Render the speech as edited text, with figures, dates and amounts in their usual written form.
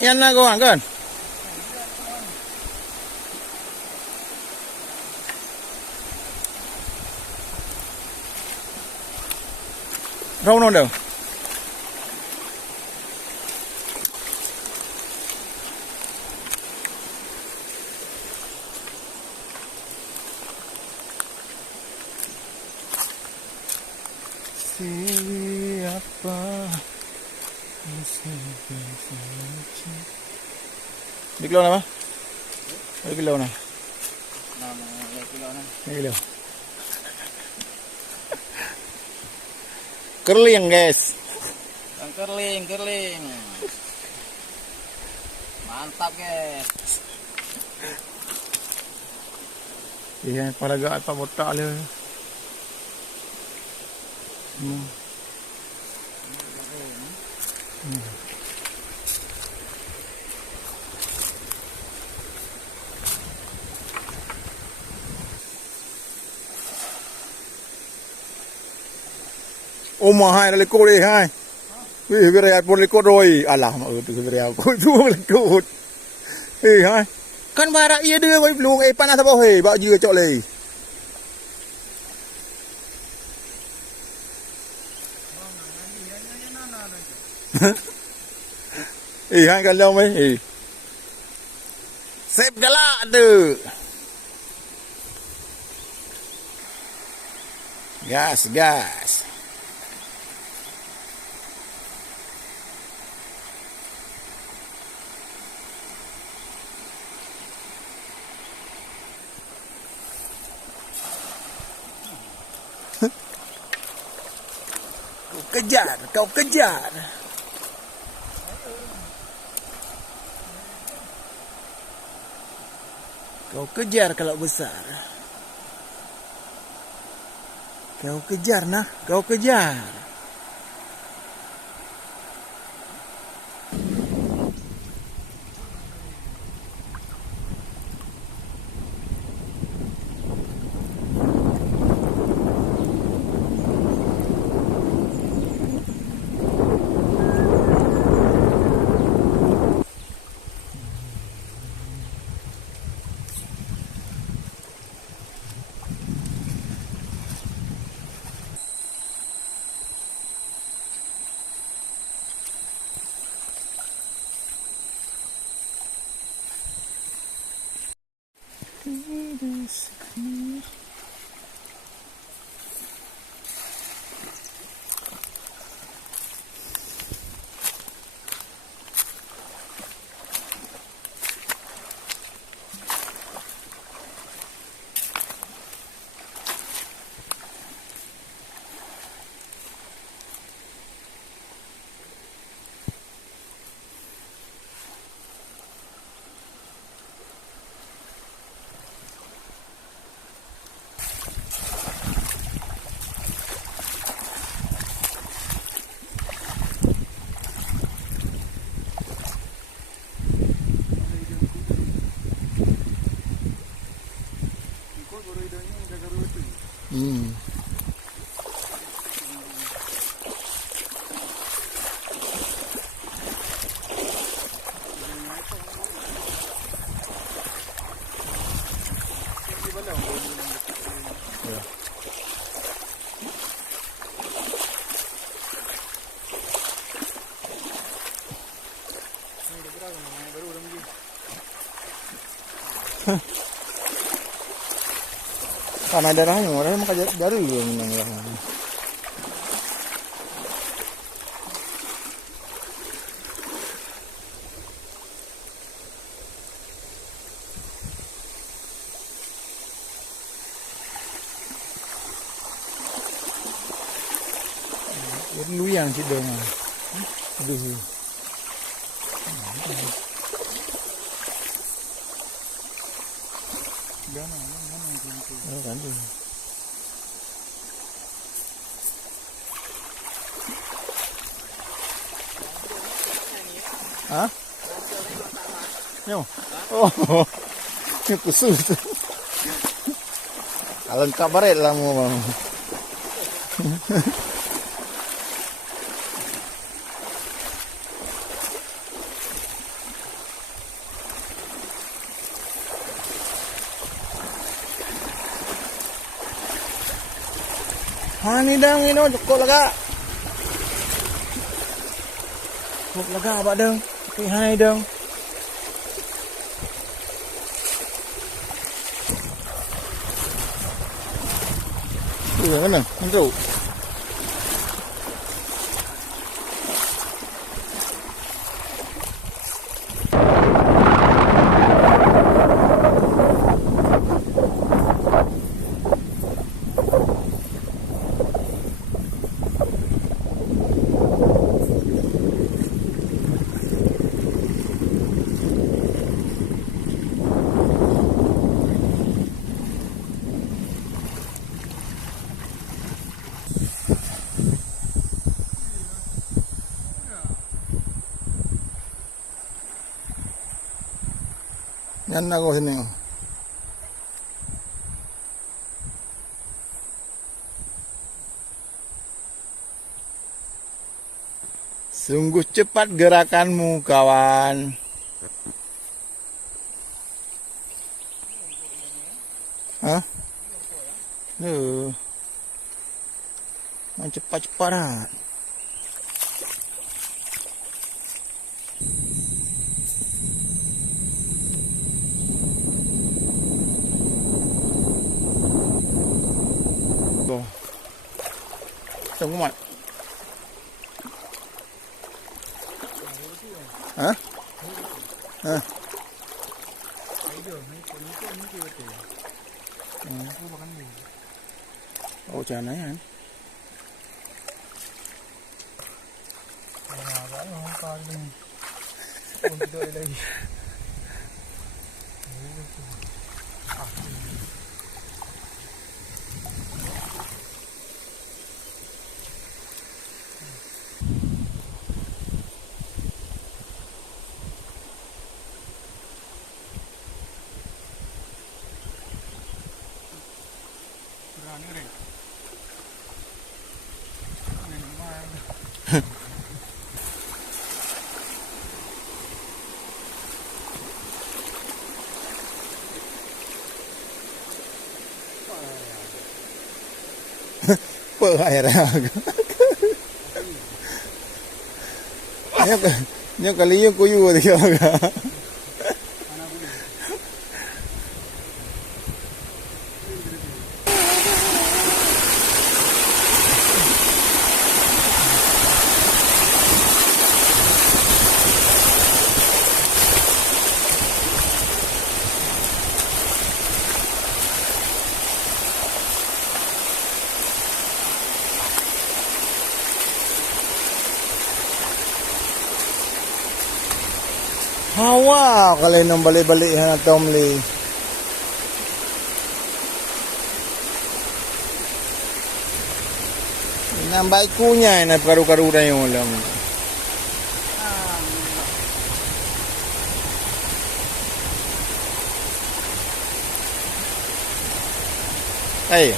Yan na gawa kan. Rau no daw. Siapa di kilo na ba? Di kilo na. Di kilo. Kerling guys. Kerling. Mantap guys. Iya, palagaan pa botak le. Ôm mà hai nó lấy cô đi hai. Vì cái này một lấy cô rồi. À làm từ cái này cô chuông lấy cô. Ê hai. Kan bara ia đưa với luồng e panas apa he bak dưa cok le. Hai kan long mấy. Sep galak tu. Gas. Kau kejar. Kau kejar kalau besar. Kau kejar nah, kau kejar. Tanah darahnya, orang maka dari minang darahnya. Lu yang si dong. Aduh. Kan tu. Hah? Yo. Oh. Ini khusus. Alang kabaret lah mau. Ha ni dang ini cukup laga. Cukup laga abak dang. Okey hai dang. Mana? Itu. Yan ako sini. Sungguh cepat gerakanmu, kawan. Hah? Cepat-cepat. Tunggu mat. Hah? Hah? Oh, jangan ya. Apa air Nya kali yung kuyu dia. Hawa kali nang balik-balik na Tomli. Nambay kunya na karu-karu na yung ulam. Ay.